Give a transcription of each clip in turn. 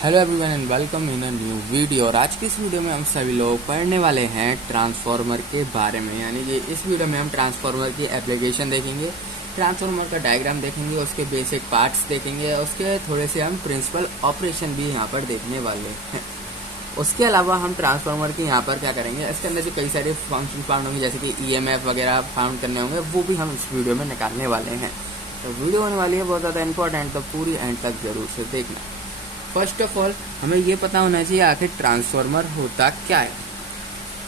Hello everyone and welcome in a new video. और आज की इस वीडियो में हम सभी लोग पढ़ने वाले हैं ट्रांसफार्मर के बारे में। यानी कि इस वीडियो में हम ट्रांसफार्मर की एप्लीकेशन देखेंगे, ट्रांसफार्मर का डायग्राम देखेंगे, उसके बेसिक पार्ट्स देखेंगे, उसके थोड़े से हम प्रिंसिपल ऑपरेशन भी यहाँ पर देखने वाले हैं। उसके अलावा हम ट्रांसफार्मर की यहाँ पर क्या करेंगे, इसके अंदर जो कई सारे फंक्शन फाउंड होंगे जैसे कि EMF वगैरह फाउंड करने होंगे, वो भी हम इस वीडियो में निकालने वाले हैं। तो वीडियो होने वाली है बहुत ज़्यादा इंपॉर्टेंट, तो पूरी एंड तक जरूर से देखना। फर्स्ट ऑफ ऑल हमें ये पता होना चाहिए आखिर ट्रांसफार्मर होता क्या है।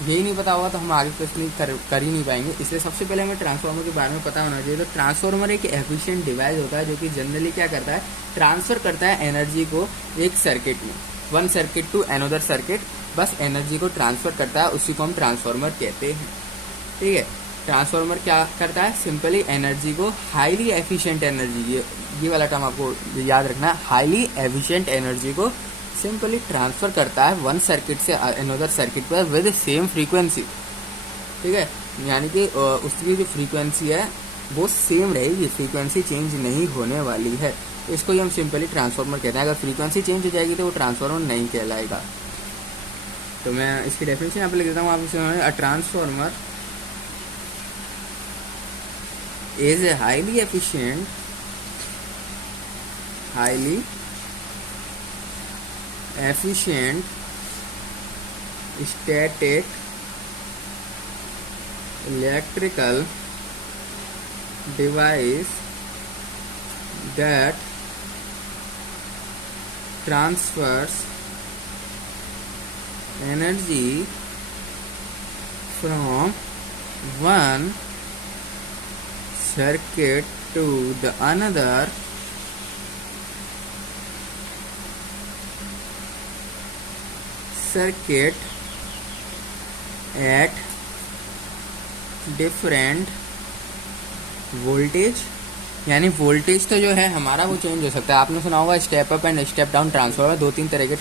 यही नहीं पता होगा तो हम आगे प्रश्न कर ही नहीं पाएंगे। इसलिए सबसे पहले हमें ट्रांसफार्मर के बारे में पता होना चाहिए। तो ट्रांसफार्मर एक एफिशिएंट डिवाइस होता है जो कि जनरली क्या करता है, ट्रांसफर करता है एनर्जी को एक सर्किट में, one circuit to another circuit, बस एनर्जी को ट्रांसफर करता है, उसी को हम ट्रांसफार्मर कहते हैं। ठीक है, ट्रांसफार्मर क्या करता है, सिंपली एनर्जी को हाईली एफिशिएंट एनर्जी, ये वाला टर्म आपको याद रखना है, हाईली एफिशिएंट एनर्जी को सिंपली ट्रांसफर करता है वन सर्किट से अनदर सर्किट पर विद सेम फ्रीक्वेंसी। ठीक है, यानी कि उसकी जो फ्रीक्वेंसी है वो सेम रहेगी, फ्रीक्वेंसी चेंज नहीं होने वाली है। तो इसको ही हम सिंपली ट्रांसफार्मर कहते हैं। अगर फ्रीक्वेंसी चेंज हो जाएगी तो वो ट्रांसफार्मर नहीं कहलाएगा। तो मैं इसकी डेफिनेशन यहाँ पे लिख देता हूँ, आप इसे a transformer is a highly efficient static electrical device that transfers energy from one circuit to the another circuit at different voltage। यानी वोल्टेज तो जो है हमारा वो चेंज हो सकता है। आपने सुना होगा step up and step down transfer, दो तरह के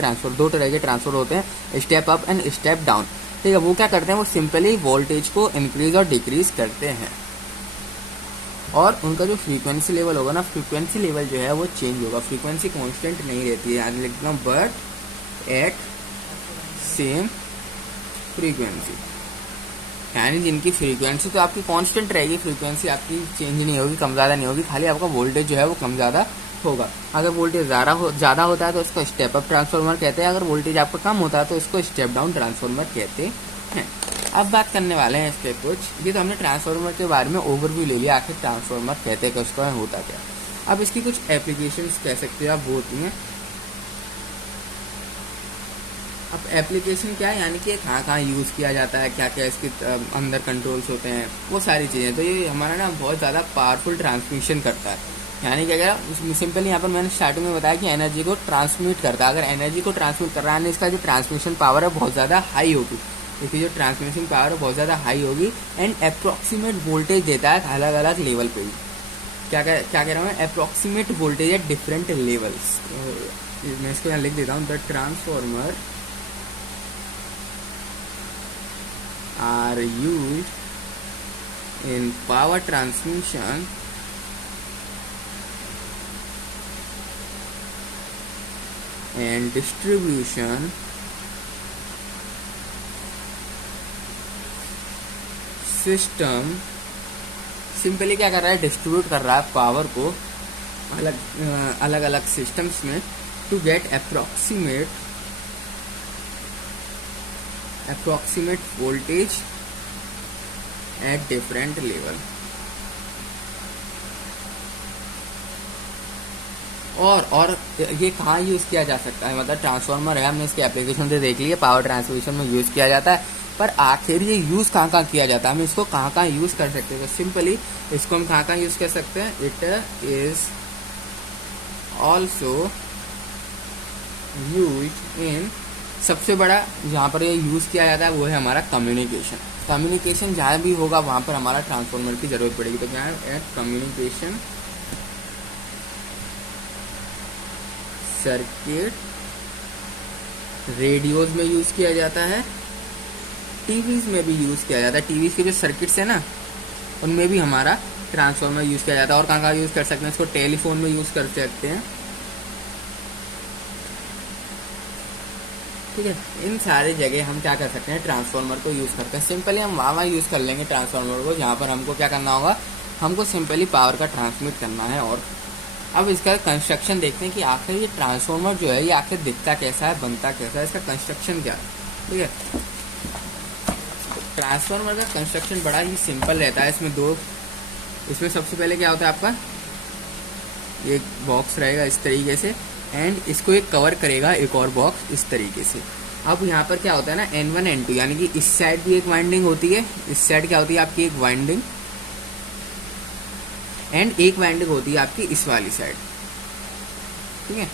ट्रांसफर होते हैं, step up and step down. ठीक है, वो क्या करते हैं, वो सिंपली वोल्टेज को इंक्रीज और डिक्रीज करते हैं। और उनका जो फ्रीक्वेंसी लेवल होगा ना, फ्रीक्वेंसी लेवल जो है वो चेंज होगा, फ्रीक्वेंसी कांस्टेंट नहीं रहती है। आज लिखता हूँ बट एट सेम फ्रीक्वेंसी, यानी जिनकी फ्रीक्वेंसी तो आपकी कांस्टेंट रहेगी, फ्रीक्वेंसी आपकी चेंज नहीं होगी, कम ज़्यादा नहीं होगी, खाली आपका वोल्टेज जो है वो कम ज़्यादा होगा। अगर वोल्टेज ज़्यादा होता है तो इसको स्टेप अप ट्रांसफार्मर कहते हैं, अगर वोल्टेज आपका कम होता है तो इसको स्टेप डाउन ट्रांसफार्मर कहते हैं। अब बात करने वाले हैं इसके कुछ, ये तो हमने ट्रांसफार्मर के बारे में ओवरव्यू ले लिया, आखिर ट्रांसफार्मर कहते हैं किसको, होता क्या। अब इसकी कुछ एप्लीकेशंस कह सकते हैं आप, वो होती हैं। अब एप्लीकेशन क्या है, यानी कि कहाँ कहाँ यूज़ किया जाता है, क्या क्या इसके अंदर कंट्रोल्स होते हैं, वो सारी चीज़ें। तो ये हमारा ना बहुत ज़्यादा पावरफुल ट्रांसमिशन करता है। यानी कि अगर सिंपली यहाँ पर मैंने स्टार्टिंग में बताया कि एनर्जी को ट्रांसमिट करता है, अगर एनर्जी को ट्रांसमिट कर रहा है, इसका जो ट्रांसमिशन पावर है बहुत ज़्यादा हाई होगी, इसकी जो ट्रांसमिशन पावर बहुत ज़्यादा हाई होगी, एंड अप्रोक्सीमेट वोल्टेज देता है अलग अलग लेवल पे ही। क्या कह रहा हूँ, approximate voltage at different levels. मैं इसको यहाँ लिख देता हूँ, the transformer are used in power transmission and distribution system. Simply क्या कर रहा है, डिस्ट्रीब्यूट कर रहा है पावर को अलग अलग सिस्टम्स में, to get approximate voltage at different level. और ये कहाँ यूज़ किया जा सकता है, मतलब ट्रांसफार्मर है, हमने इसके एप्लीकेशन से देख लिया, पावर ट्रांसमिशन में यूज़ किया जाता है, पर आखिर ये यूज़ कहाँ कहाँ किया जाता है, हम इसको कहाँ कहाँ यूज़ कर सकते हैं। तो सिंपली इसको हम कहाँ कहाँ यूज़ कर सकते हैं, it is also used in, सबसे बड़ा जहाँ पर ये यूज़ किया जाता है वो है हमारा कम्युनिकेशन जहाँ भी होगा वहाँ पर हमारा ट्रांसफार्मर की ज़रूरत पड़ेगी। तो क्या है, कम्युनिकेशन सर्किट, रेडियोज में यूज़ किया जाता है, टीवीज में भी यूज़ किया जाता है। टीवीज के जो सर्किट्स है ना, उनमें भी हमारा ट्रांसफार्मर यूज़ किया जाता है। और कहाँ कहाँ यूज़ कर सकते हैं इसको, टेलीफोन में यूज़ कर सकते हैं, ठीक है। इन सारी जगह हम क्या कर सकते हैं, ट्रांसफार्मर को यूज़ करते हैं। सिंपली हम वहाँ यूज़ कर लेंगे ट्रांसफार्मर को जहाँ पर हमको क्या करना होगा, हमको सिंपली पावर का ट्रांसमिट करना है। और अब इसका कंस्ट्रक्शन देखते हैं कि आखिर ये ट्रांसफार्मर जो है ये आखिर दिखता कैसा है, बनता कैसा है, इसका कंस्ट्रक्शन क्या है। ठीक है, ट्रांसफार्मर का कंस्ट्रक्शन बड़ा ही सिंपल रहता है। इसमें सबसे पहले क्या होता है, आपका एक बॉक्स रहेगा इस तरीके से, एंड इसको एक कवर करेगा एक और बॉक्स इस तरीके से। अब यहाँ पर क्या होता है ना, N1 N2 यानी कि इस साइड भी एक वाइंडिंग होती है, इस साइड क्या होती है आपकी एक वाइंडिंग, एंड एक वाइंडिंग होती है आपकी इस वाली साइड। ठीक है,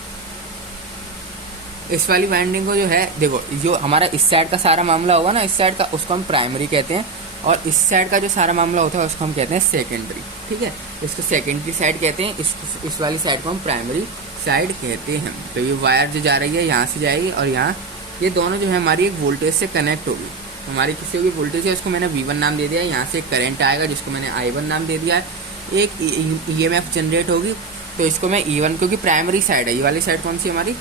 इस वाली वाइंडिंग को जो है, देखो जो हमारा इस साइड का सारा मामला होगा ना, इस साइड का, उसको हम प्राइमरी कहते हैं, और इस साइड का जो सारा मामला होता है उसको हम कहते हैं सेकेंडरी। ठीक है, इसको सेकेंडरी साइड कहते हैं, इस वाली साइड को हम प्राइमरी साइड कहते हैं। तो ये वायर जो जा रही है यहाँ से जाएगी, और यहाँ ये दोनों जो है हमारी एक वोल्टेज से कनेक्ट होगी। हमारी किसी भी वोल्टेज है, उसको मैंने V1 नाम दे दिया है। यहाँ से एक करंट आएगा जिसको मैंने I1 नाम दे दिया है। एक EMF जनरेट होगी, तो इसको मैं E1, क्योंकि प्राइमरी साइड है, ये वाली साइड कौन सी हमारी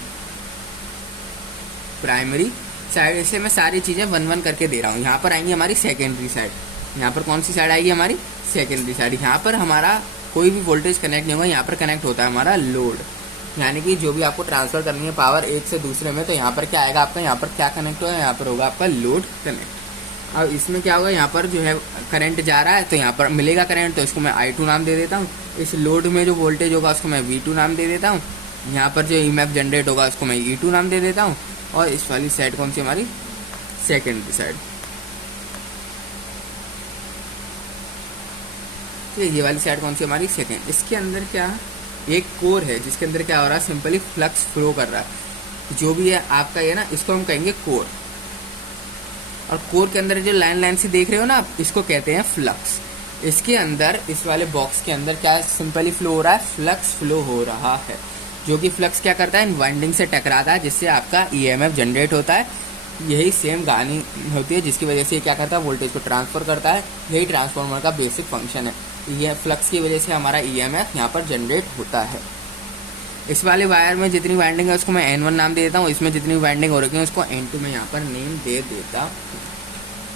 प्राइमरी साइड, इसलिए मैं सारी चीज़ें 1-1 करके दे रहा हूँ। यहाँ पर आएंगी हमारी सेकेंडरी साइड, यहाँ पर कौन सी साइड आएगी हमारी सेकेंडरी साइड। यहाँ पर हमारा कोई भी वोल्टेज कनेक्ट नहीं होगा, यहाँ पर कनेक्ट होता है हमारा लोड, यानी कि जो भी आपको ट्रांसफर करनी है पावर एक से दूसरे में, तो यहाँ पर क्या आएगा आपका, यहाँ पर क्या कनेक्ट होगा, यहाँ पर होगा आपका लोड कनेक्ट। अब इसमें क्या होगा, यहाँ पर जो है करंट जा रहा है, तो यहाँ पर मिलेगा करंट, तो इसको मैं I2 नाम दे देता हूँ। इस लोड में जो वोल्टेज होगा उसको मैं V2 नाम दे देता हूँ। यहाँ पर जो EMF जनरेट होगा उसको मैं E2 नाम दे देता हूँ। और इस वाली साइड कौन सी हमारी सेकेंडरी साइड, ये वाली साइड कौन सी हमारी सेकेंड। इसके अंदर क्या एक कोर है जिसके अंदर क्या हो रहा है, सिंपली फ्लक्स फ्लो कर रहा है। जो भी है आपका ये ना, इसको हम कहेंगे कोर, और कोर के अंदर जो लाइन से देख रहे हो ना आप, इसको कहते हैं फ्लक्स। इसके अंदर इस वाले बॉक्स के अंदर क्या सिंपली फ्लो हो रहा है, फ्लक्स फ्लो हो रहा है, जो कि फ्लक्स क्या करता है, इन वाइंडिंग से टकराता है, जिससे आपका EMF जनरेट होता है। यही सेम कहानी होती है, जिसकी वजह से क्या करता है, वोल्टेज को ट्रांसफर करता है। यही ट्रांसफार्मर का बेसिक फंक्शन है। यह फ्लक्स की वजह से हमारा EMF यहाँ पर जनरेट होता है। इस वाले वायर में जितनी वाइंडिंग है उसको मैं N1 नाम दे देता हूँ, इसमें जितनी वाइंडिंग हो रखी है उसको N2 में यहाँ पर नेम दे देता हूँ।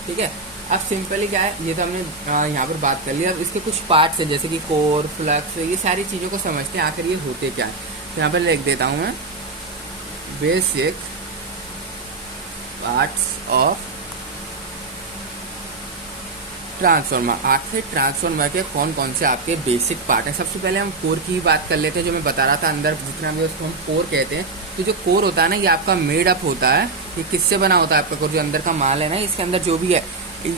ठीक है, अब सिंपली क्या है, ये तो हमने यहाँ पर बात कर लिया। अब इसके कुछ पार्ट्स हैं, जैसे कि कोर, फ्लक्स, ये सारी चीज़ों को समझते हैं आखिर ये होते क्या है। तो यहाँ पर लिख देता हूँ मैं, बेसिक पार्ट्स ऑफ ट्रांसफार्मर। आखिर ट्रांसफार्मर के कौन कौन से आपके बेसिक पार्ट हैं। सबसे पहले हम कोर की बात कर लेते हैं, जो मैं बता रहा था, अंदर जितना भी उसको हम कोर कहते हैं। तो जो कोर होता है ना, ये आपका मेड अप होता है। ये किससे बना होता है आपका कोर, जो अंदर का माल है ना, इसके अंदर जो भी है,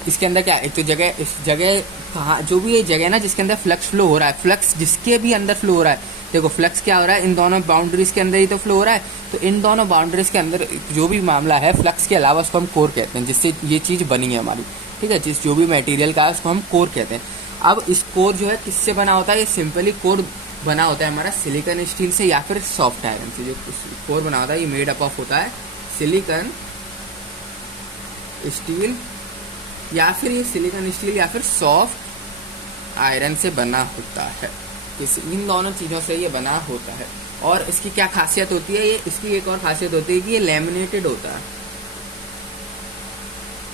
इसके अंदर क्या, एक तो जगह, इस जगह कहाँ, जो भी ये जगह ना जिसके अंदर फ्लक्स फ्लो हो रहा है, फ्लक्स जिसके भी अंदर फ्लो हो रहा है, देखो फ्लक्स क्या हो रहा है, इन दोनों बाउंड्रीज के अंदर ही तो फ्लो हो रहा है। तो इन दोनों बाउंड्रीज के अंदर जो भी मामला है फ्लक्स के अलावा, उसको हम कोर कहते हैं, जिससे ये चीज़ बनी है हमारी। ठीक है, जिस जो भी मटेरियल का है उसको हम कोर कहते हैं। अब इस कोर जो है किससे बना होता है, ये सिंपली कोर बना होता है हमारा सिलिकॉन स्टील से या फिर सॉफ्ट आयरन से। जो कोर बना होता है ये मेड अप ऑफ होता है सिलिकॉन स्टील, या फिर ये सिलिकॉन स्टील या फिर सॉफ्ट आयरन से बना होता है। इन दोनों चीज़ों से ये बना होता है। और इसकी क्या खासियत होती है, ये इसकी एक और खासियत होती है कि ये लैमिनेटेड होता है,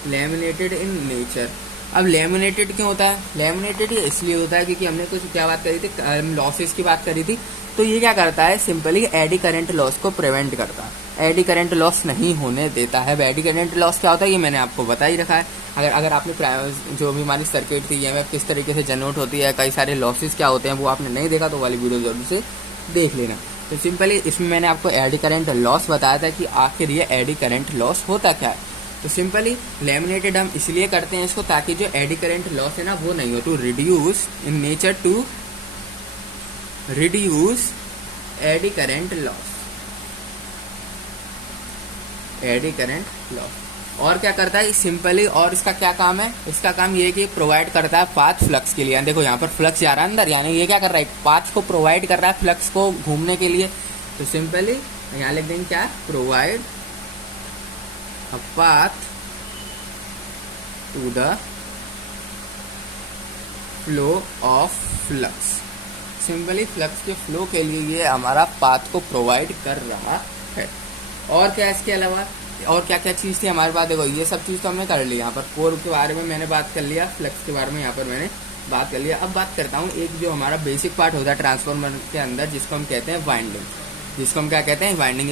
लैमिनेटेड इन नेचर। अब लैमिनेटेड क्यों होता है, लैमिनेटेड ये इसलिए होता है क्योंकि हमने कुछ क्या बात करी थी, लॉसेस की बात करी थी। तो ये क्या करता है, सिंपली एडी करंट लॉस को प्रिवेंट करता है, एडी करंट लॉस नहीं होने देता है। एडी करंट लॉस क्या होता है ये मैंने आपको बता ही रखा है। अगर आपने जो भी हमारी सर्किट थी, EMF किस तरीके से जनरेट होती है, कई सारे लॉसेस क्या होते हैं, वो आपने नहीं देखा तो वाली वीडियो जरूर से देख लेना। तो सिंपली इसमें मैंने आपको एडी करंट लॉस बताया था कि आखिर ये एडी करंट लॉस होता क्या है। तो सिंपली लैमिनेटेड हम इसलिए करते हैं इसको, ताकि जो एडी करंट लॉस है ना वो नहीं हो, to reduce in nature, to reduce eddy current loss, eddy current loss. और क्या करता है सिंपली, और इसका क्या काम है, इसका काम ये है कि प्रोवाइड करता है पाथ फ्लक्स के लिए। देखो यहाँ पर फ्लक्स जा रहा है अंदर, यानी ये क्या कर रहा है, पाथ को प्रोवाइड कर रहा है फ्लक्स को घूमने के लिए। तो सिंपली यहाँ लिख देंगे क्या, provide a path to the flow of flux. Simply flux के फ्लो के लिए ये हमारा पाथ को प्रोवाइड कर रहा है। और क्या इसके अलावा, और क्या क्या चीज़ थी हमारे पास, देखो ये सब चीज़ तो हमने कर ली। यहाँ पर कोर के बारे में मैंने बात कर लिया, फ्लक्स के बारे में यहाँ पर मैंने बात कर लिया। अब बात करता हूँ एक जो हमारा बेसिक पार्ट होता है ट्रांसफार्मर के अंदर, जिसको हम कहते हैं वाइंडिंग। जिसको हम क्या कहते हैं, वाइंडिंग।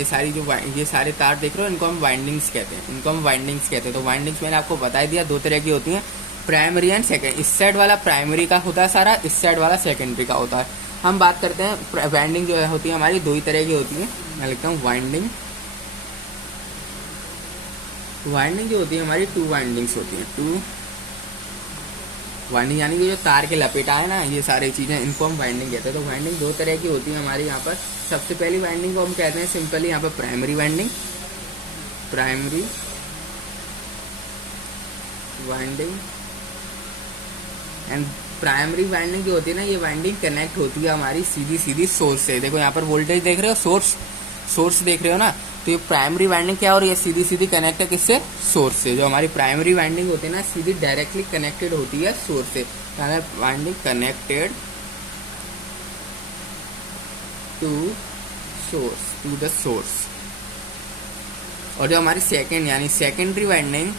ये सारे तार देख रहे हो, इनको हम वाइंडिंग्स कहते हैं, इनको हम वाइंडिंग्स कहते हैं। तो वाइंडिंग्स मैंने आपको बता दिया, दो तरह की होती हैं, प्राइमरी एंड सेकेंड। इस साइड वाला प्राइमरी का होता है सारा, इस साइड वाला सेकेंडरी का होता है। हम बात करते हैं वाइंडिंग जो होती है हमारी दो ही तरह की होती है। मैं लिखता हूँ वाइंडिंग। वाइंडिंग जो होती है हमारी टू वाइंडिंग्स होती हैं। टू वाइंडिंग यानी कि जो तार के लपेटा है ना, ये सारी चीज़ें, इनको हम वाइंडिंग कहते हैं। तो वाइंडिंग दो तरह की होती है हमारी यहाँ पर। सबसे पहली वाइंडिंग को हम कहते हैं सिंपली यहाँ पर primary winding. Primary winding and primary winding जो होती है ना, ये वाइंडिंग कनेक्ट होती है हमारी सीधी सीधी सोर्स से। देखो यहाँ पर वोल्टेज देख रहे हो, सोर्स देख रहे हो ना, तो ये प्राइमरी वाइंडिंग क्या हो रही है, सीधी सीधी कनेक्ट है किससे, सोर्स से। जो हमारी प्राइमरी वाइंडिंग होती है ना, सीधी डायरेक्टली कनेक्टेड होती है सोर्स से। Winding connected to source, to the source. और जो हमारी सेकेंड यानी सेकेंडरी वाइंडिंग,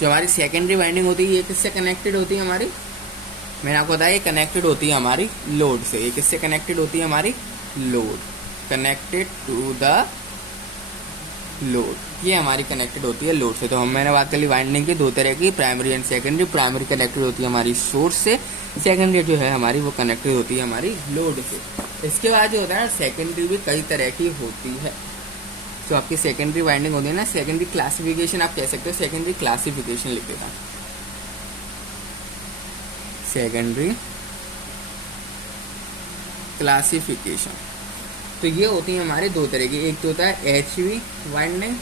जो हमारी सेकेंडरी वाइंडिंग होती है, ये किससे कनेक्टेड होती है हमारी, मैंने आपको बताया ये कनेक्टेड होती है हमारी लोड से। ये किससे कनेक्टेड होती है हमारी, load, connected to the load, ये हमारी कनेक्टेड होती है लोड से। तो मैंने बात कर ली वाइंडिंग की दो तरह की, primary and secondary. Primary connected होती है हमारी सोर्स से, सेकेंडरी जो है हमारी वो कनेक्टेड होती है हमारी लोड से। इसके बाद जो होता है ना, सेकेंडरी भी कई तरह की होती है। जो आपकी सेकेंडरी वाइंडिंग होती है ना, सेकेंडरी क्लासिफिकेशन आप कह सकते हो, सेकेंडरी क्लासिफिकेशन लिख देता। सेकेंडरी क्लासिफिकेशन, तो ये होती है हमारे दो तरह की। एक तो होता है HV वाइंडिंग,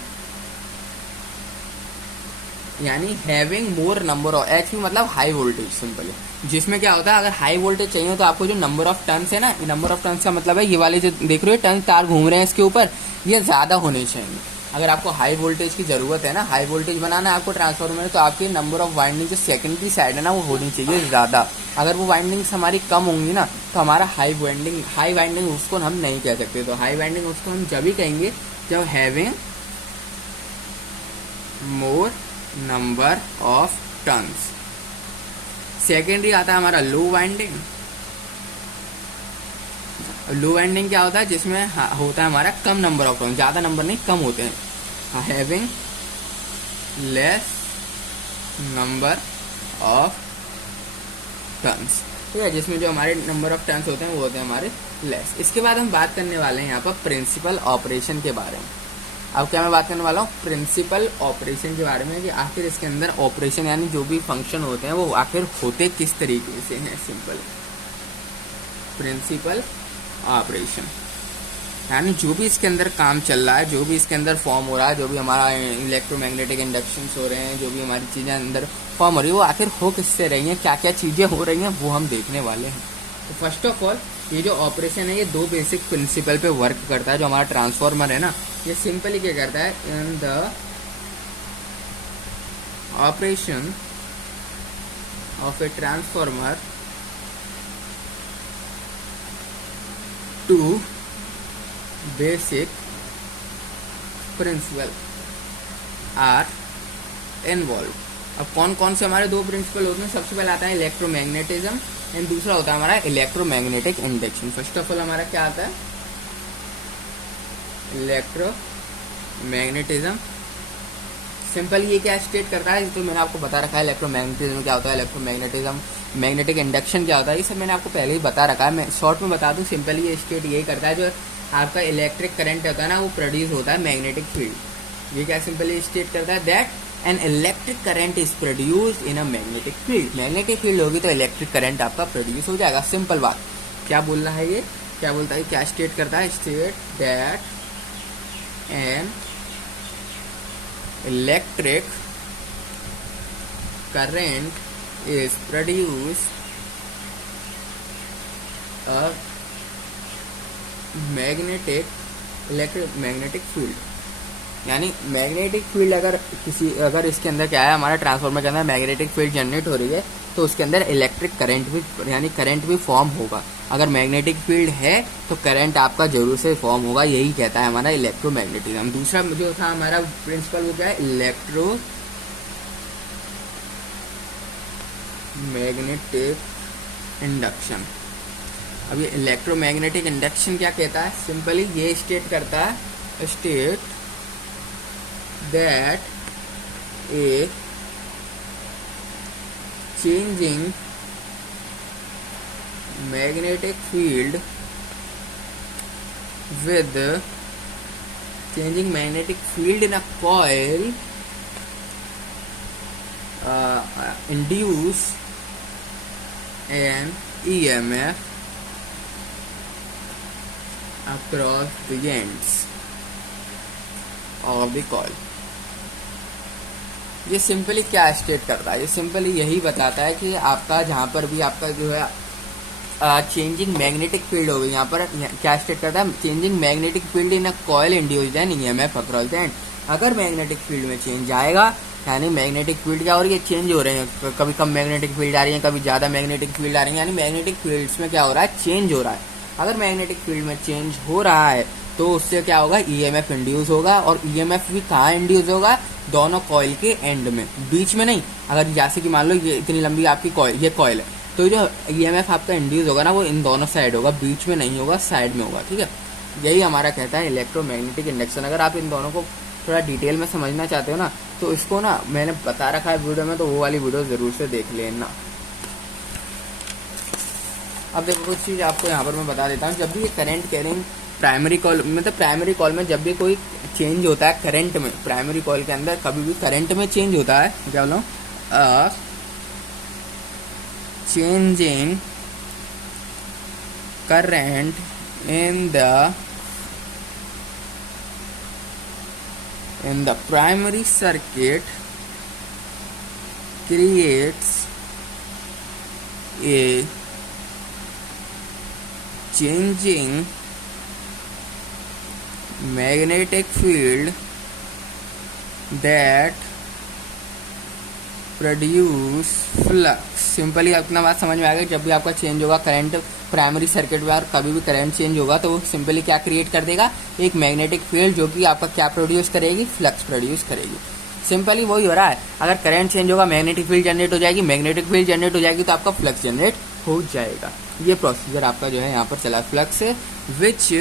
यानी having more number of, HV मतलब हाई वोल्टेज सिंपली, जिसमें क्या होता है अगर हाई वोल्टेज चाहिए तो आपको जो नंबर ऑफ टर्न्स है ना, नंबर ऑफ टर्न्स का मतलब है ये वाले जो देख रहे हो टर्न तार घूम रहे हैं इसके ऊपर, ये ज्यादा होने चाहिए। अगर आपको हाई वोल्टेज की जरूरत है ना, हाई वोल्टेज बनाना है आपको ट्रांसफार्मर में, तो आपकी नंबर ऑफ वाइंडिंग जो सेकेंडरी साइड है ना, वो होनी चाहिए ज्यादा। अगर वो वाइंडिंग्स हमारी कम होंगी ना, तो हमारा हाई वाइंडिंग उसको हम नहीं कह सकते। तो हाई वाइंडिंग उसको हम जब ही कहेंगे जब having more number of turns. Secondary आता है हमारा लो वाइंडिंग। लो वाइंडिंग क्या होता है, जिसमें होता है हमारा कम नंबर ऑफ टर्न, ज्यादा नंबर नहीं, कम होते हैं। Having less number of turns, ठीक है, जिसमें जो हमारे नंबर ऑफ टर्न्स होते हैं वो होते हैं हमारे लेस। इसके बाद हम बात करने वाले हैं यहाँ पर प्रिंसिपल ऑपरेशन के बारे में। अब क्या मैं बात करने वाला हूँ, प्रिंसिपल ऑपरेशन के बारे में, कि आखिर इसके अंदर ऑपरेशन यानी जो भी फंक्शन होते हैं वो आखिर होते किस तरीके से हैं। सिंपल प्रिंसिपल ऑपरेशन यानी जो भी इसके अंदर काम चल रहा है, जो भी इसके अंदर फॉर्म हो रहा है, जो भी हमारा इलेक्ट्रोमैग्नेटिक इंडक्शन हो रहे हैं, जो भी हमारी चीज़ें अंदर फॉर्म हो रही है, वो आखिर हो किससे रही हैं, क्या क्या चीज़ें हो रही हैं, वो हम देखने वाले हैं। तो फर्स्ट ऑफ ऑल ये जो ऑपरेशन है ये दो बेसिक प्रिंसिपल पे वर्क करता है। जो हमारा ट्रांसफार्मर है ना, ये सिंपली क्या करता है, in the operation of a transformer two basic principle are involve. अब कौन कौन से हमारे दो प्रिंसिपल होते हैं, सबसे पहले आता है इलेक्ट्रोमैग्नेटिज्म एंड दूसरा होता है हमारा electromagnetic induction. First of all हमारा क्या आता है, इलेक्ट्रोमैग्नेटिज्म। सिंपल ये क्या स्टेट करता है, तो मैंने आपको बता रखा है इलेक्ट्रोमैग्नेटिज्म क्या होता है, इलेक्ट्रोमैग्नेटिज्म, मैग्नेटिक इंडक्शन क्या होता है, ये सब मैंने आपको पहले ही बता रखा है। मैं शॉर्ट में बता दूं, सिंपली ये स्टेट यही करता है, जो आपका इलेक्ट्रिक करंट होता है ना, वो प्रोड्यूस होता है मैग्नेटिक फील्ड। ये क्या सिंपली स्टेट करता है, that an electric current is produced in a magnetic field. Magnetic field होगी तो इलेक्ट्रिक करंट आपका प्रोड्यूस हो जाएगा। सिंपल बात। क्या बोल रहा है ये, क्या बोलता है, क्या स्टेट करता है, state that an electric current is produced a magnetic field. यानी मैग्नेटिक फील्ड अगर इसके अंदर क्या है, हमारा ट्रांसफार्मर के अंदर मैग्नेटिक फील्ड जनरेट हो रही है, तो उसके अंदर इलेक्ट्रिक करंट भी यानी करंट भी फॉर्म होगा। अगर मैग्नेटिक फील्ड है तो करंट आपका जरूर से फॉर्म होगा, यही कहता है हमारा इलेक्ट्रोमैग्नेटिज्म। दूसरा जो था हमारा प्रिंसिपल वो क्या है, इलेक्ट्रोमैग्नेटिक इंडक्शन। अब ये इलेक्ट्रोमैग्नेटिक इंडक्शन क्या कहता है, सिंपली ये स्टेट करता है, state that a changing magnetic field with changing magnetic field in a coil induce an EMF across the ends of the coil। ये सिंपली क्या स्टेट करता है, ये सिंपली यही बताता है कि आपका जहाँ पर भी आपका जो है चेंजिंग मैग्नेटिक फील्ड होगी, यहाँ पर क्या स्टेट करता है, changing magnetic field in a coil induced an EMF across the end. अगर मैग्नेटिक फील्ड में चेंज आएगा, यानी मैग्नेटिक फील्ड क्या हो रही है, चेंज हो रहे हैं, कभी कम मैग्नेटिक फील्ड आ रही है, कभी ज्यादा मैग्नेटिक फील्ड आ रही है, यानी मैग्नेटिक फील्ड्स में क्या हो रहा है, चेंज हो रहा है। अगर मैग्नेटिक फील्ड में चेंज हो रहा है तो उससे क्या होगा, ईएमएफ इंड्यूस होगा। और ईएमएफ भी कहाँ इंड्यूस होगा, दोनों कॉइल के एंड में, बीच में नहीं। अगर जैसे कि मान लो ये इतनी लंबी आपकी कॉइल, ये कॉइल है, तो जो ईएमएफ आपका इंड्यूस होगा ना वो इन दोनों साइड होगा, बीच में नहीं होगा, साइड में होगा। ठीक है, यही हमारा कहता है इलेक्ट्रोमैग्नेटिक इंडक्शन। अगर आप इन दोनों को थोड़ा डिटेल में समझना चाहते हो ना, तो इसको ना मैंने बता रखा है वीडियो में, तो वो वाली वीडियो जरूर से देख लेना। अब देखो कुछ चीज आपको यहाँ पर मैं बता देता हूँ। जब भी ये करंट कैरिंग प्राइमरी कॉल, मतलब प्राइमरी कॉल में जब भी कोई चेंज होता है करंट में, प्राइमरी कॉल के अंदर कभी भी करंट में चेंज होता है, क्या बोलो, changing current in the primary circuit creates a changing magnetic field that produce flux. Simply अपना बात समझ में आ गई। जब भी आपका चेंज होगा करंट प्राइमरी सर्किट में, और कभी भी करंट चेंज होगा, तो वो सिंपली क्या क्रिएट कर देगा, एक मैग्नेटिक फील्ड, जो कि आपका क्या प्रोड्यूस करेगी, फ्लक्स प्रोड्यूस करेगी। सिंपली वही हो रहा है। अगर करंट चेंज होगा, मैग्नेटिक फील्ड जनरेट हो जाएगी, मैग्नेटिक फील्ड जनरेट हो जाएगी तो आपका फ्लक्स जनरेट हो जाएगा। ये प्रोसीजर आपका जो है यहाँ पर चला, फ्लक्स विच,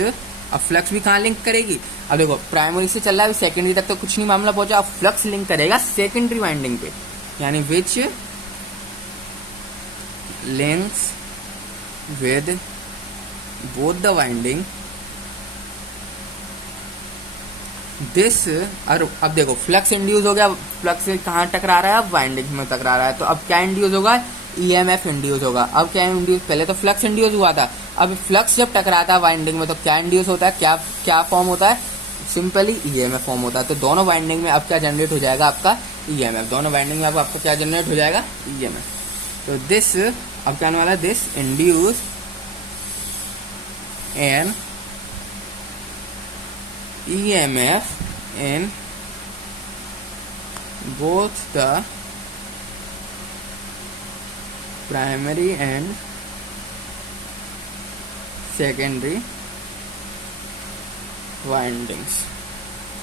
अब फ्लक्स भी कहाँ लिंक करेगी, अब देखो प्राइमरी से चल रहा है, सेकेंडरी तक तो कुछ नहीं मामला पहुंचा, अब फ्लक्स लिंक करेगा सेकेंडरी वाइंडिंग पे, यानी which links with both the winding this. और अब देखो फ्लक्स इंड्यूस हो गया, फ्लक्स कहाँ टकरा रहा है, अब वाइंडिंग में टकरा रहा है, तो अब क्या इंड्यूस होगा, ईएमएफ इंड्यूस होगा। अब क्या इंड्यूस, पहले तो फ्लक्स इंड्यूस हुआ था, अब फ्लक्स जब टकराता है वाइंडिंग में तो क्या इंड्यूस होता है, क्या फॉर्म होता है, सिंपली ईएमएफ फॉर्म होता है। तो दोनों वाइंडिंग में अब क्या जनरेट हो जाएगा, आपका ईएमएफ। दोनों वाइंडिंग में अब आपका क्या जनरेट हो जाएगा, ईएमएफ। तो दिस, अब क्या आने वाला है, this induce N EMF in both the primary and secondary windings.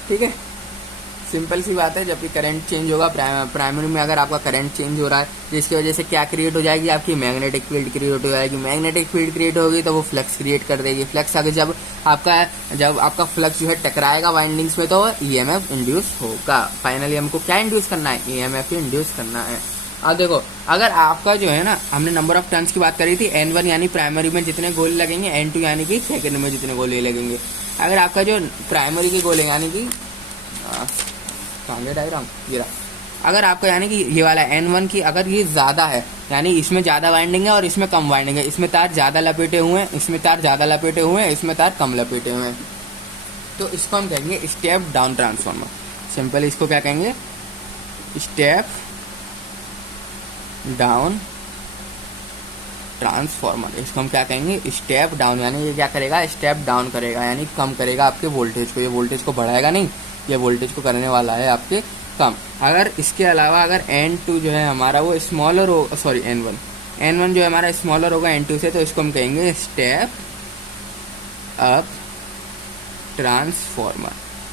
ठीक है, सिंपल सी बात है। जब भी करंट चेंज होगा प्राइमरी में, अगर आपका करंट चेंज हो रहा है, जिसकी वजह से क्या क्रिएट हो जाएगी, आपकी मैग्नेटिक फील्ड क्रिएट हो जाएगी। मैग्नेटिक फील्ड क्रिएट होगी तो वो फ्लक्स क्रिएट कर देगी। फ्लक्स आगे जब आपका फ्लक्स जो है टकराएगा वाइंडिंग्स में, तो ईएमएफ इंड्यूस होगा। फाइनली हमको क्या इंड्यूस करना है, ईएमएफ इंड्यूस करना है। अब देखो, अगर आपका जो है ना, हमने नंबर ऑफ टर्न्स की बात करी थी, N1 यानी प्राइमरी में जितने गोले लगेंगे, N2 यानी कि सेकेंड में जितने गोले लगेंगे। अगर आपका जो प्राइमरी के गोले यानी कि डायग्राम ये रहा, अगर आपका यानी कि ये वाला N1 की अगर ये ज्यादा है, यानी इसमें ज्यादा वाइंडिंग है और इसमें कम वाइंडिंग है, इसमें तार ज्यादा लपेटे हुए हैं, इसमें तार ज्यादा लपेटे हुए हैं, इसमें तार कम लपेटे हुए हैं, तो इसको हम कहेंगे स्टेप डाउन ट्रांसफार्मर। सिंपल इसको क्या कहेंगे, स्टेप डाउन ट्रांसफार्मर। इसको हम क्या कहेंगे, स्टेप डाउन। यानी ये क्या करेगा, स्टेप डाउन करेगा, यानी कम करेगा आपके वोल्टेज को। ये वोल्टेज को बढ़ाएगा नहीं, ये वोल्टेज को करने वाला है आपके कम। अगर इसके अलावा अगर N2 जो है हमारा वो स्मॉलर हो, सॉरी N1 जो है हमारा स्मॉलर होगा N2 से, तो इसको हम कहेंगे स्टेप अप ट्रांसफॉर्मर।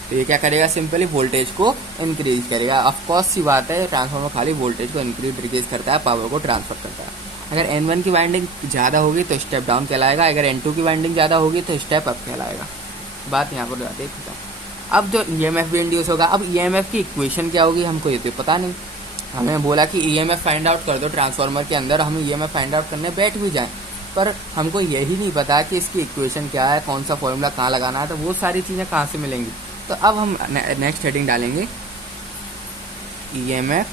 तो ये क्या करेगा, सिंपली वोल्टेज को इंक्रीज करेगा। ऑफ कोर्स सी बात है, ट्रांसफॉर्मर खाली वोल्टेज को इंक्रीज डिक्रीज करता है, पावर को ट्रांसफर करता है। अगर N1 की वाइंडिंग ज़्यादा होगी तो स्टेप डाउन कहलाएगा, अगर N2 की वाइंडिंग ज़्यादा होगी तो स्टेप अप कहलाएगा। बात यहाँ पर जाती है खत्म। अब जो EMF भी इंड्यूस होगा, अब EMF की इक्वेशन क्या होगी हमको ये तो पता नहीं। हमें बोला कि EMF फाइंड आउट कर दो ट्रांसफार्मर के अंदर, हम EMF फाइंड आउट करने बैठ भी जाएं, पर हमको यही नहीं पता कि इसकी इक्वेशन क्या है, कौन सा फॉर्मूला कहाँ लगाना है, तो वो सारी चीज़ें कहाँ से मिलेंगी। तो अब हम नेक्स्ट हेडिंग डालेंगे EMF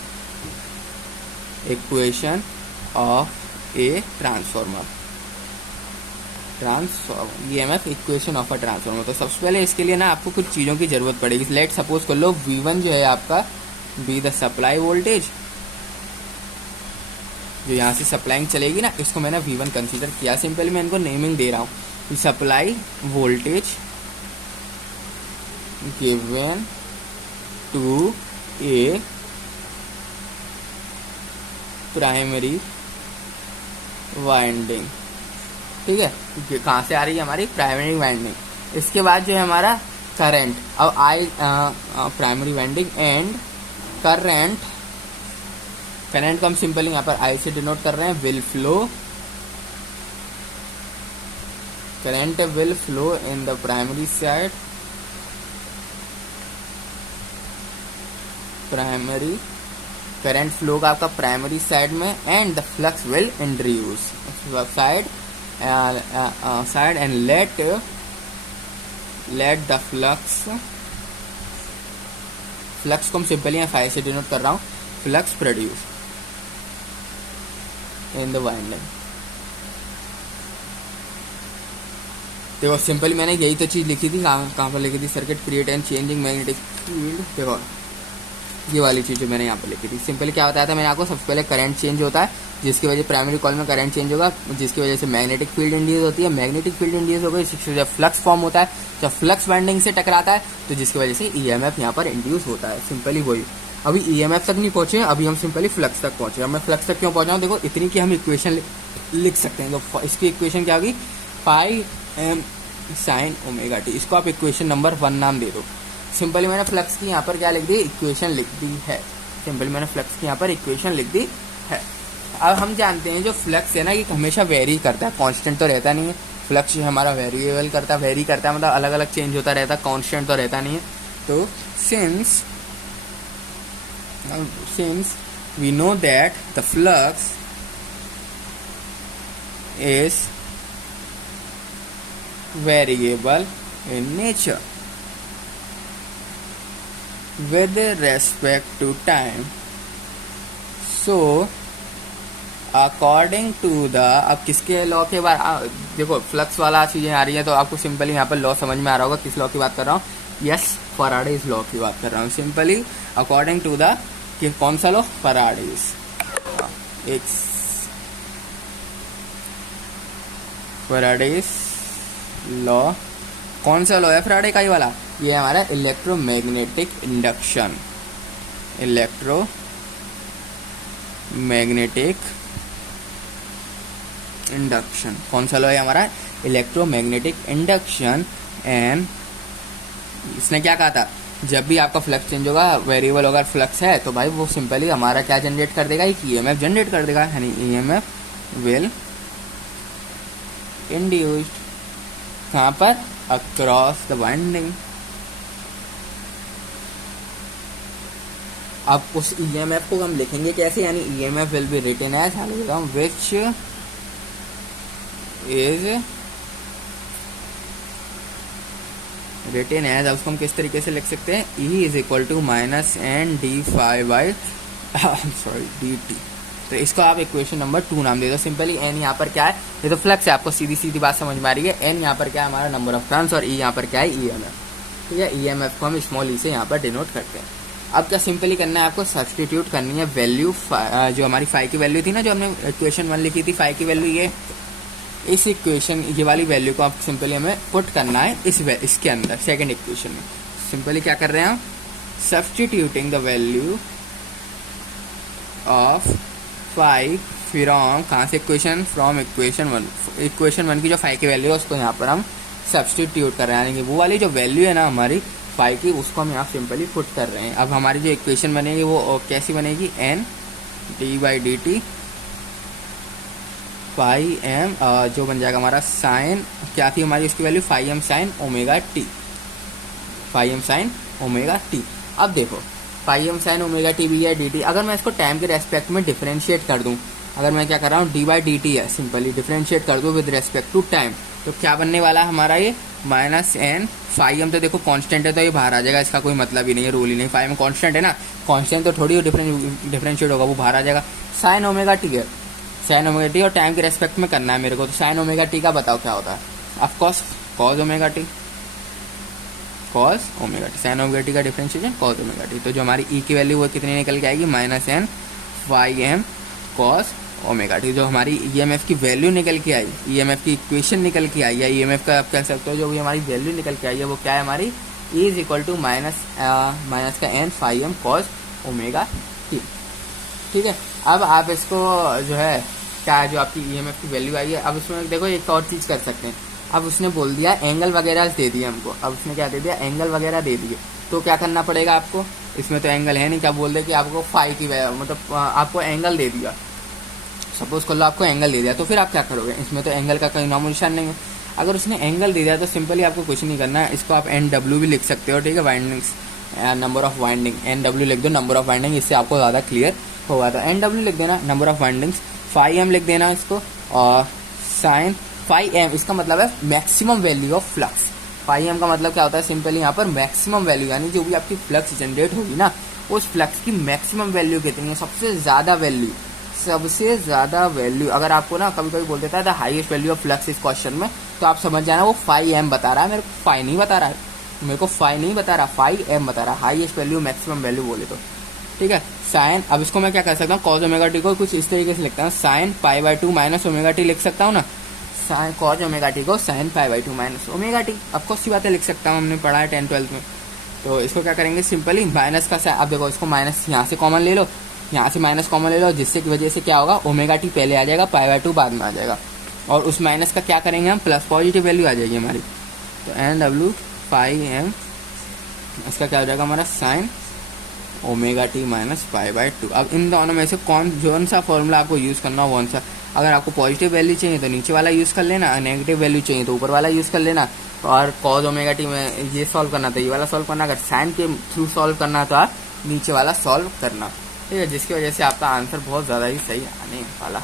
equation of a transformer. EMF equation of a transformer. तो सबसे पहले इसके लिए ना आपको कुछ चीज़ों की जरूरत पड़ेगी। लेट सपोज कर लो V1 जो है आपका बी द सप्लाई वोल्टेज, जो यहाँ से सप्लाइंग चलेगी ना, इसको मैंने V1 कंसीडर किया। सिंपली मैं इनको नेमिंग दे रहा हूँ, supply voltage given to a primary winding. ठीक है, कहाँ से आ रही है हमारी प्राइमरी वाइंडिंग। इसके बाद जो है हमारा करंट, अब आई प्राइमरी वाइंडिंग एंड करंट को हम सिंपली यहाँ पर आई से डिनोट कर रहे हैं, will flow, current will flow in the primary side, primary current flow का आपका प्राइमरी साइड में, and the flux will induce side and let the flux को हम सिंपली यहाँ 5 से डिनोट कर रहा हूँ, flux produce in the winding. देखो सिंपली मैंने यही तो चीज लिखी थी, कहाँ पर लिखी थी, circuit create and changing magnetic field. देखो ये वाली चीज जो मैंने यहाँ पर लिखी थी, सिंपली क्या बताया था मैंने आपको, सबसे पहले करंट चेंज होता है, जिसकी वजह से प्राइमरी कॉइल में करंट चेंज होगा, जिसकी वजह से मैग्नेटिक फील्ड इंड्यूस होती है, मैग्नेटिक फील्ड इंड्यूस होगा, इससे जब फ्लक्स फॉर्म होता है, जब फ्लक्स वाइंडिंग से टकराता है, तो जिसकी वजह से EMF यहाँ पर इंड्यूस होता है। सिंपली वही, अभी EMF तक नहीं पहुंचे, अभी हम सिंपली फ्लक्स तक पहुंचे। अब मैं फ्लक्स तक क्यों पहुंचा हूँ, देखो इतनी की हम इक्वेशन लिख सकते हैं। तो इसकी इक्वेशन क्या होगी, पाई एम साइन ओमेगा टी, इसको आप इक्वेशन नंबर 1 नाम दे दो। सिंपली मैंने फ्लक्स की यहाँ पर क्या लिख दी, इक्वेशन लिख दी है। सिंपली मैंने फ्लक्स की यहाँ पर इक्वेशन लिख दी है। अब हम जानते हैं जो फ्लक्स है ना, ये हमेशा वेरी करता है, कांस्टेंट तो रहता नहीं है। फ्लक्स हमारा वेरिएबल करता, वेरी करता है, मतलब अलग अलग चेंज होता रहता है, कांस्टेंट तो रहता नहीं है। तो since we know that the flux is variable in nature with respect to time, so according to the, अब किसके लॉ के बारे, देखो फ्लक्स वाला चीजें आ रही है तो आपको सिंपली यहाँ पर लॉ समझ में आ रहा होगा किस लॉ की बात कर रहा हूँ, यस फैराडेज लॉ की बात कर रहा हूँ। सिंपली अकॉर्डिंग टू द, कि कौन सा लॉ, फैराडेज, एक फैराडेज लॉ, कौन सा लॉ है फैराडे का, ये वाला, ये हमारा इलेक्ट्रोमैग्नेटिक इंडक्शन, इलेक्ट्रोमैग्नेटिक इंडक्शन, कौन सा लॉ है हमारा, इलेक्ट्रोमैग्नेटिक इंडक्शन। एंड इसने क्या कहा था, जब भी आपका फ्लक्स चेंज होगा, वेरिएबल अगर फ्लक्स है तो भाई वो सिंपली हमारा क्या जनरेट कर देगा, एक EMF जनरेट कर देगा, यानी EMF विल इंड्यूस्ड कहाँ पर, अक्रॉस द वाइंडिंग। अब उस EMF को हम लिखेंगे कैसे, यानी EMF will be written as, which is written as, उसको हम किस तरीके से लिख सकते हैं, E is equal to minus N D phi by sorry dt। तो इसको आप इक्वेशन नंबर 2 नाम दे दो। सिंपली n यहाँ पर क्या है, ये तो फ्लक्स है, आपको सीधी सीधी बात समझ में आ रही है। n यहाँ पर क्या है हमारा नंबर ऑफ टर्न्स, और e यहाँ पर क्या है EMF। ठीक है, EMF को हम स्मॉल e से यहाँ पर डिनोट करते हैं। अब क्या सिंपली करना है, आपको सब्सटीट्यूट करनी है वैल्यू, जो हमारी फाई की वैल्यू थी ना, जो हमने इक्वेशन 1 लिखी थी, फाई की वैल्यू ये, इस इक्वेशन ये वाली वैल्यू को आप सिंपली हमें पुट करना है इसके अंदर, सेकेंड इक्वेशन में। सिंपली क्या कर रहे हैं हम, substituting the value of phi from, कहाँ से equation, from equation one, equation one की जो फाई की वैल्यू है उसको यहाँ पर हम सब्सटीट्यूट कर रहे हैं, यानी कि वो वाली जो वैल्यू है ना हमारी फाई की, उसको हम यहाँ सिंपली पुट कर रहे हैं। अब हमारी जो इक्वेशन बनेगी वो कैसी बनेगी, N D by D T phi M, जो बन जाएगा हमारा साइन, क्या थी हमारी उसकी value, phi M sine omega T, phi M sine omega T. अब देखो phi M sine omega T भी है डी टी, अगर मैं इसको टाइम के रेस्पेक्ट में डिफरेंशिएट कर दूं, अगर मैं क्या कर रहा हूँ डी बाई डी टी है सिंपली डिफरेंशिएट कर दूं विद रेस्पेक्ट टू टाइम, तो क्या बनने वाला है हमारा ये माइनस एन, फाई एम तो देखो कांस्टेंट है तो ये बाहर आ जाएगा, इसका कोई मतलब ही नहीं है, रूल ही नहीं, फाई एम कांस्टेंट है ना, कांस्टेंट तो थोड़ी डिफरेंशिएट होगा, वो बाहर आ जाएगा। साइन ओमेगा टी है, साइन ओमेगा टी और टाइम के रेस्पेक्ट में करना है मेरे को, तो साइन ओमेगा टी का बताओ क्या होता है, of course cos omega T, cos omega T, sign omega T का डिफरेंशिएशन कॉस ओमेगा टी। तो जो हमारी ई की वैल्यू वो कितनी निकल के आएगी, minus N phi M cos omega T. जो हमारी ईएमएफ की वैल्यू निकल के आई, ईएमएफ की इक्वेशन निकल के आई, या ईएमएफ का आप कह सकते हो जो भी हमारी वैल्यू निकल के आई है वो क्या है हमारी, E is equal to minus का N phi M cos omega T. ठीक है, अब आप इसको जो है क्या है, जो आपकी ईएमएफ की वैल्यू आई है, अब उसमें देखो एक और चीज कर सकते हैं, अब उसने बोल दिया एंगल वगैरह दे दिए हमको, अब उसने क्या दे दिया, एंगल वगैरह दे दिए, तो क्या करना पड़ेगा आपको, इसमें तो एंगल है नहीं, क्या बोल दे कि आपको फाई की मतलब आपको एंगल दे दिया, सपोज कर लो आपको एंगल दे दिया, तो फिर आप क्या करोगे, इसमें तो एंगल का कोई नामो निशान नहीं है। अगर उसने एंगल दे दिया तो सिंपली आपको कुछ नहीं करना है, इसको आप एन डब्ल्यू भी लिख सकते हो, ठीक है, windings, number of winding, N W लिख दो, नंबर ऑफ वाइंडिंग, इससे आपको ज़्यादा क्लियर होगा। तो एन डब्ल्यू लिख देना, number of windings, phi M लिख देना इसको, और साइन फाई एम, इसका मतलब है maximum value of flux. Phi M का मतलब क्या होता है, सिंपली यहाँ पर मैक्सिमम वैल्यू, यानी जो भी आपकी फ्लक्स जनरेट होगी ना, उस फ्लक्स की मैक्सिमम वैल्यू कितनी है, सबसे ज़्यादा वैल्यू, सबसे ज़्यादा वैल्यू। अगर आपको ना कभी कभी बोल देता है the highest value of flux इस क्वेश्चन में, तो आप समझ जाना वो फाई एम बता रहा है, मेरे को फाई नहीं बता रहा है, मेरे को फाई नहीं बता रहा, फाई एम बता रहा है, हाईएस्ट वैल्यू मैक्सिमम वैल्यू बोले तो, ठीक है। साइन, अब इसको मैं क्या कर सकता हूँ, कॉस ओमेगा टी को कुछ इस तरीके से लिखता हूँ, sine pi by two minus omega T लिख सकता हूँ ना, साइन कॉस ओमेगा टी को sine pi by two minus omega T, अब कौन सी बातें लिख सकता हूँ, हमने पढ़ा है 10th-12th में। तो इसको क्या करेंगे, सिंपली माइनस का, अब देखो इसको माइनस यहाँ से कॉमन ले लो, यहाँ से माइनस कॉमन ले लो, जिससे की वजह से क्या होगा, ओमेगा टी पहले आ जाएगा, पाई बाई टू बाद में आ जाएगा, और उस माइनस का क्या करेंगे हम, प्लस पॉजिटिव वैल्यू आ जाएगी हमारी, तो एन डब्ल्यू फाई एम, इसका क्या हो जाएगा हमारा sign omega T minus pi by two. अब इन दोनों में से कौन सा फॉर्मूला आपको यूज़ करना हो, कौन सा, अगर आपको पॉजिटिव वैल्यू चाहिए तो नीचे वाला यूज़ कर लेना, नेगेटिव वैल्यू चाहिए तो ऊपर वाला यूज़ कर लेना, और कॉस ओमेगा टी में ये सॉल्व करना तो ये वाला सॉल्व करना, अगर साइन के थ्रू सॉल्व करना तो आप नीचे वाला सॉल्व करना, ठीक है, जिसकी वजह से आपका आंसर बहुत ज़्यादा ही सही आने वाला।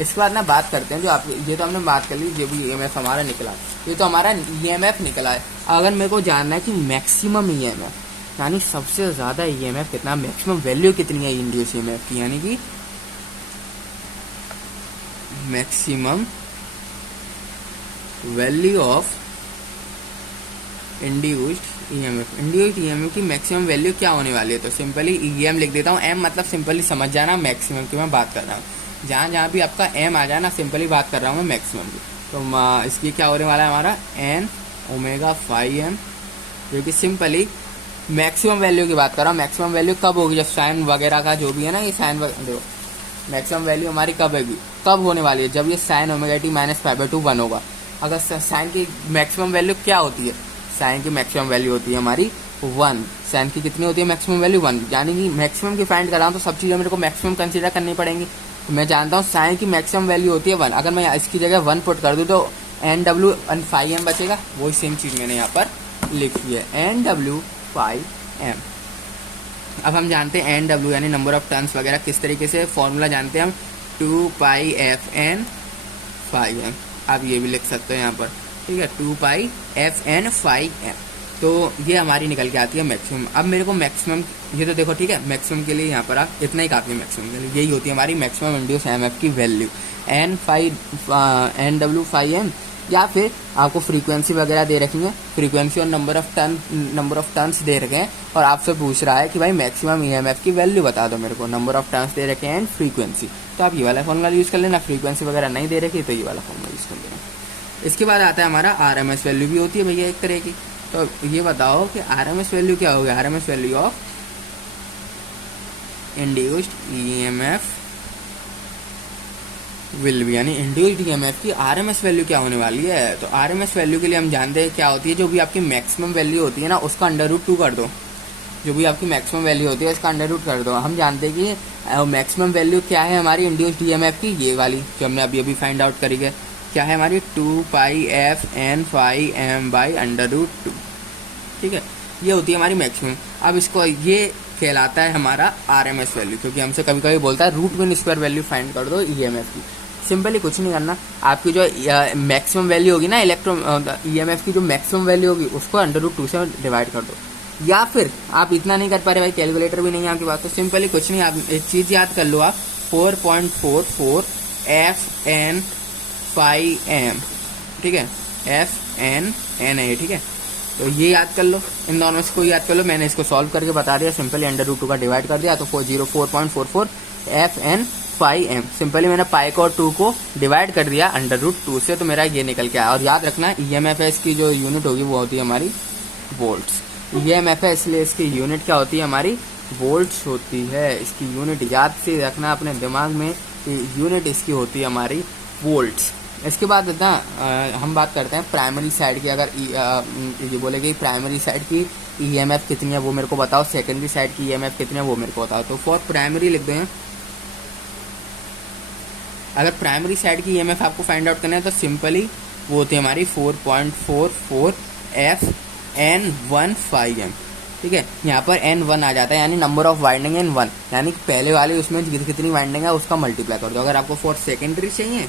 इसके बाद ना बात करते हैं, जो आप ये तो हमने बात कर ली, जो भी ईएमएफ हमारा निकला, ये तो हमारा ईएमएफ निकला है। अगर मेरे को जानना है कि मैक्सिमम ईएमएफ, यानी सबसे ज़्यादा ईएमएफ कितना, मैक्सिमम वैल्यू कितनी है इंड्यूस ईएमएफ की, यानी कि maximum value of induced EMF, induced EMF की मैक्सिमम वैल्यू क्या होने वाली है, तो सिंपली ईएम लिख देता हूँ, एम मतलब सिंपली समझ जाना मैक्सिमम की मैं बात कर रहा हूँ, जहाँ भी आपका एम आ जाए ना, सिंपली बात कर रहा हूँ मैं मैक्सिमम की, तो इसकी क्या होने वाला है हमारा एन ओमेगा फाई एम, जो कि सिंपली मैक्सिमम वैल्यू की बात कर रहा हूँ। मैक्सिमम वैल्यू कब होगी, जब साइन वगैरह का जो भी है ना, ये साइन देखो मैक्सिमम वैल्यू हमारी कब होगी, कब होने वाली है, जब ये sign omega T minus pi by two 1 होगा। अगर साइन की मैक्सिमम वैल्यू क्या होती है, साइन की मैक्सिमम वैल्यू होती है हमारी 1, साइन की कितनी होती है मैक्सिमम वैल्यू 1, यानी कि मैक्सिमम की फाइंड कर रहा हूँ तो सब चीज़ें मेरे को मैक्सिमम कंसीडर करनी पड़ेंगी। तो मैं जानता हूँ साइन की मैक्सिमम वैल्यू होती है 1, अगर मैं इसकी जगह 1 पुट कर दूँ तो N W N phi M बचेगा, वही सेम चीज़ मैंने यहाँ पर लिखी है, एन डब्ल्यू फाई एम। अब हम जानते हैं एन डब्ल्यू यानी नंबर ऑफ टर्न्स वगैरह किस तरीके से, फॉर्मूला जानते हैं हम 2 पाई एफ एन फाई एम, आप ये भी लिख सकते हो यहाँ पर, ठीक है, 2 पाई एफ एन फाई एम। तो ये हमारी निकल के आती है मैक्सिमम। अब मेरे को मैक्सिमम, ये तो देखो ठीक है, मैक्सिमम के लिए यहाँ पर आप इतना ही काफ़ी है, मैक्सिमम के लिए यही होती है हमारी मैक्सिमम इंड्यूस एमएफ की value, N W phi M, या फिर आपको फ्रीक्वेंसी वगैरह दे रखी है, फ्रीक्वेंसी और नंबर ऑफ टर्न्स दे रखे हैं, और आपसे पूछ रहा है कि भाई मैक्सिमम ईएमएफ की वैल्यू बता दो मेरे को, नंबर ऑफ टर्न्स दे रखे हैं एंड फ्रीक्वेंसी, तो आप ये वाला फॉर्मूला यूज़ कर लेना, फ्रीक्वेंसी वगैरह नहीं दे रखी तो ये वाला फॉर्मूला यूज़ कर लेना। इसके बाद आता है हमारा आरएमएस वैल्यू भी होती है भैया एक तरह की, तो ये बताओ कि आरएमएस वैल्यू क्या होगी, RMS value of induced EMF will be, यानी इंड्यूस्ड ईएमएफ की आरएमएस वैल्यू क्या होने वाली है। तो आरएमएस वैल्यू के लिए हम जानते हैं क्या होती है, जो भी आपकी मैक्सिमम वैल्यू होती है ना उसका √2 कर दो, जो भी आपकी मैक्सिमम वैल्यू होती है उसका √2 कर दो। हम जानते हैं कि मैक्सिमम वैल्यू क्या है हमारी इंड्यूस्ड ईएमएफ की, ये वाली जो हमने अभी अभी फाइंड आउट करी है, क्या है हमारी 2πfn/m/√2, ठीक है, ये होती है हमारी मैक्सिमम। अब इसको ये कहलाता है हमारा आरएमएस वैल्यू, क्योंकि हमसे कभी कभी बोलता है √2 वैल्यू फाइंड कर दो ईएमएफ की। सिंपली कुछ नहीं करना, आपकी जो मैक्सिमम वैल्यू होगी ना ईएमएफ की जो मैक्सिमम वैल्यू होगी उसको √2 से डिवाइड कर दो। या फिर आप इतना नहीं कर पा रहे भाई, कैलकुलेटर भी नहीं है आपके पास, तो सिंपली कुछ नहीं, आप एक चीज याद कर लो, आप 4.44 FN/m, ठीक है, FNNA, ठीक है, तो ये याद कर लो, इन दोनों से कोई याद कर लो। मैंने इसको सॉल्व करके बता दिया, सिंपली √2 का डिवाइड कर दिया तो 404.44 FN/m। सिंपली मैंने पाई को और 2 को डिवाइड कर दिया √2 से, तो मेरा ये निकल के आया। और याद रखना ईएमएफएस की जो यूनिट होगी वो होती है हमारी वोल्ट्स। ईएमएफ है इसलिए इसकी यूनिट क्या होती है हमारी वोल्ट्स होती है। इसकी यूनिट याद से रखना अपने दिमाग में, यूनिट इसकी होती है हमारी वोल्ट्स। इसके बाद ना हम बात करते हैं प्राइमरी साइड की। अगर ये बोले कि प्राइमरी साइड की ईएमएफ कितनी है वो मेरे को बताओ, सेकेंडरी साइड की ईएमएफ कितनी है वो मेरे को बताओ। तो फॉर प्राइमरी लिख दें, अगर प्राइमरी साइड की ईएमएफ आपको फाइंड आउट करना है तो सिंपली वो होती है हमारी 4.44 FN/m, ठीक है। यहाँ पर N1 आ जाता है, यानी नंबर ऑफ वाइंडिंग N1, यानी पहले वाले उसमें कितनी वाइंडिंग है उसका मल्टीप्लाई कर दो। अगर आपको फॉर सेकेंडरी चाहिए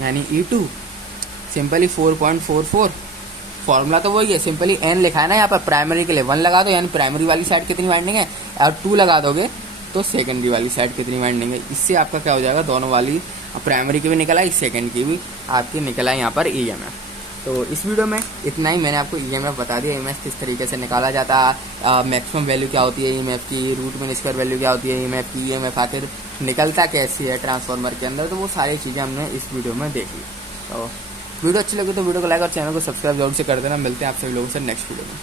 यानी E2, सिंपली 4.44, फॉर्मूला तो वही है, सिंपली N लिखा है ना यहाँ पर, प्राइमरी के लिए 1 लगा दो, यानी प्राइमरी वाली साइड कितनी वाइंडिंग है, और 2 लगा दोगे तो सेकेंडरी वाली साइड कितनी वाइंडिंग है। इससे आपका क्या हो जाएगा, दोनों वाली प्राइमरी की भी निकल आई, सेकेंड की भी आपकी निकल आई यहाँ पर ईएमएफ। तो इस वीडियो में इतना ही, मैंने आपको ईएमएफ बता दिया, ईएमएफ किस तरीके से निकाला जाता है, मैक्सिमम वैल्यू क्या होती है ईएमएफ की, √2 वैल्यू क्या होती है ईएमएफ की, ईएमएफ आखिर निकलता कैसे है ट्रांसफार्मर के अंदर, तो वो सारी चीज़ें हमने इस वीडियो में देख ली। तो वीडियो अच्छी लगी तो वीडियो को लाइक और चैनल को सब्सक्राइब जरूर से कर देना। मिलते हैं आप सभी लोगों से नेक्स्ट वीडियो में।